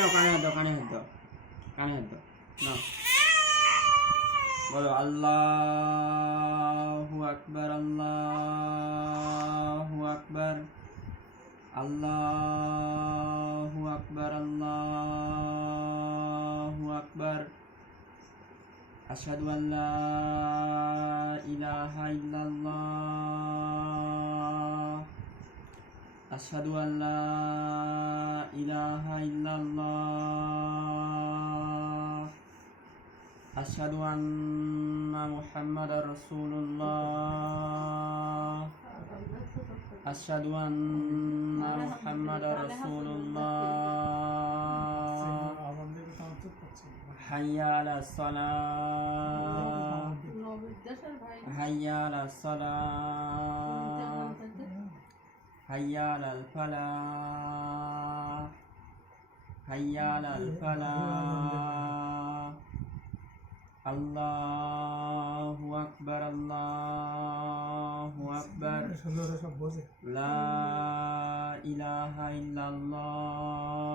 দাও, কানে হাত দাও, কানে হাত দাও, কানে হাত দাও। নাও বলো আল্লাহু আকবার, আল্লাহু আকবার, আল্লাহু আকবার, আল্লাহু আকবার। আশহাদু আল্লা ইলাহা ইল্লাল্লাহ, আশহাদু আল্লা ইলাহা ইল্লাল্লাহ, আশহাদু আন্না মুহাম্মাদার রাসূলুল্লাহ, আশহাদু আন্না মুহাম্মাদার রাসূলুল্লাহ। হাইয়া আলাস সালাহ, হাইয়া আলাস সালাহ, হাইয়া আলাল ফালাহ, হাইয়া আলাল ফালাহ। আল্লাহু আকবার, আল্লাহু আকবার, লা ইলাহা ইল্লাল্লাহ,